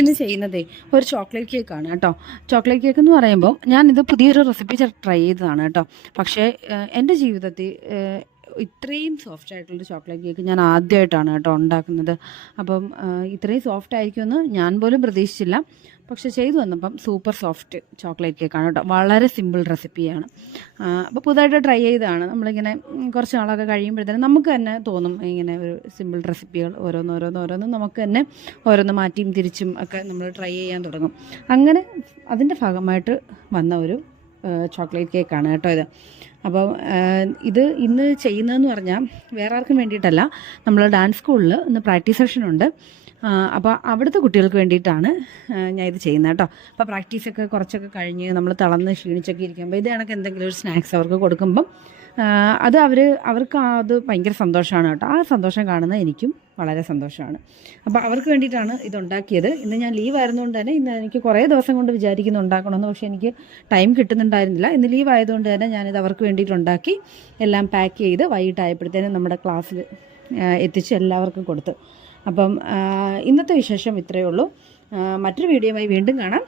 ഇന്ന് ചെയ്യുന്നതേ ഒരു ചോക്ലേറ്റ് കേക്കാണ് കേട്ടോ. ചോക്ലേറ്റ് കേക്ക് എന്ന് പറയുമ്പോൾ ഞാനിത് പുതിയൊരു റെസിപ്പി ട്രൈ ചെയ്തതാണ് കേട്ടോ. പക്ഷേ എൻ്റെ ജീവിതത്തിൽ ഇത്രയും സോഫ്റ്റ് ആയിട്ടുള്ളൊരു ചോക്ലേറ്റ് കേക്ക് ഞാൻ ആദ്യമായിട്ടാണ് കേട്ടോ ഉണ്ടാക്കുന്നത്. അപ്പം ഇത്രയും സോഫ്റ്റ് ആയിരിക്കുമെന്ന് ഞാൻ പോലും പ്രതീക്ഷിച്ചില്ല. പക്ഷെ ചെയ്തു വന്നപ്പം സൂപ്പർ സോഫ്റ്റ് ചോക്ലേറ്റ് കേക്കാണ് കേട്ടോ. വളരെ സിമ്പിൾ റെസിപ്പിയാണ്. അപ്പോൾ പുതുതായിട്ട് ട്രൈ ചെയ്തതാണ്. നമ്മളിങ്ങനെ കുറച്ച് നാളൊക്കെ കഴിയുമ്പോഴത്തേനും നമുക്ക് തന്നെ തോന്നും ഇങ്ങനെ ഒരു സിമ്പിൾ റെസിപ്പികൾ ഓരോന്ന് നമുക്ക് തന്നെ ഓരോന്ന് മാറ്റിയും തിരിച്ചും ഒക്കെ നമ്മൾ ട്രൈ ചെയ്യാൻ തുടങ്ങും. അങ്ങനെ അതിൻ്റെ ഭാഗമായിട്ട് വന്ന ഒരു ചോക്ലേറ്റ് കേക്കാണ് കേട്ടോ ഇത്. അപ്പം ഇത് ഇന്ന് ചെയ്യുന്നതെന്ന് പറഞ്ഞാൽ വേറെ ആർക്കും വേണ്ടിയിട്ടല്ല. നമ്മൾ ഡാൻസ് സ്കൂളിൽ ഇന്ന് പ്രാക്ടീസ് സെഷനുണ്ട്. അപ്പോൾ അവിടുത്തെ കുട്ടികൾക്ക് വേണ്ടിയിട്ടാണ് ഞാൻ ഇത് ചെയ്യുന്നത് കേട്ടോ. അപ്പോൾ പ്രാക്ടീസൊക്കെ കുറച്ചൊക്കെ കഴിഞ്ഞ് നമ്മൾ തളർന്ന് ക്ഷീണിച്ചൊക്കെ ഇരിക്കുമ്പോൾ ഇത് കണക്ക് എന്തെങ്കിലും ഒരു സ്നാക്സ് അവർക്ക് കൊടുക്കുമ്പം അത് അവർക്ക് അത് ഭയങ്കര സന്തോഷമാണ് കേട്ടോ. ആ സന്തോഷം കാണുന്നത് എനിക്കും വളരെ സന്തോഷമാണ്. അപ്പോൾ അവർക്ക് വേണ്ടിയിട്ടാണ് ഇതുണ്ടാക്കിയത്. ഇന്ന് ഞാൻ ലീവ് ആയിരുന്നുകൊണ്ട് തന്നെ ഇന്ന് എനിക്ക് കുറേ ദിവസം കൊണ്ട് വിചാരിക്കുന്നു ഉണ്ടാക്കണമെന്ന്. പക്ഷേ എനിക്ക് ടൈം കിട്ടുന്നുണ്ടായിരുന്നില്ല. ഇന്ന് ലീവ് ആയതുകൊണ്ട് തന്നെ ഞാനിത് അവർക്ക് വേണ്ടിയിട്ട് ഉണ്ടാക്കി എല്ലാം പാക്ക് ചെയ്ത് വൈകിട്ടായപ്പോഴത്തേനും നമ്മുടെ ക്ലാസ്സിൽ എത്തിച്ച് എല്ലാവർക്കും കൊടുത്തു. അപ്പം ഇന്നത്തെ വിശേഷം ഇത്രയേ ഉള്ളൂ. മറ്റൊരു വീഡിയോയുമായി വീണ്ടും കാണാം.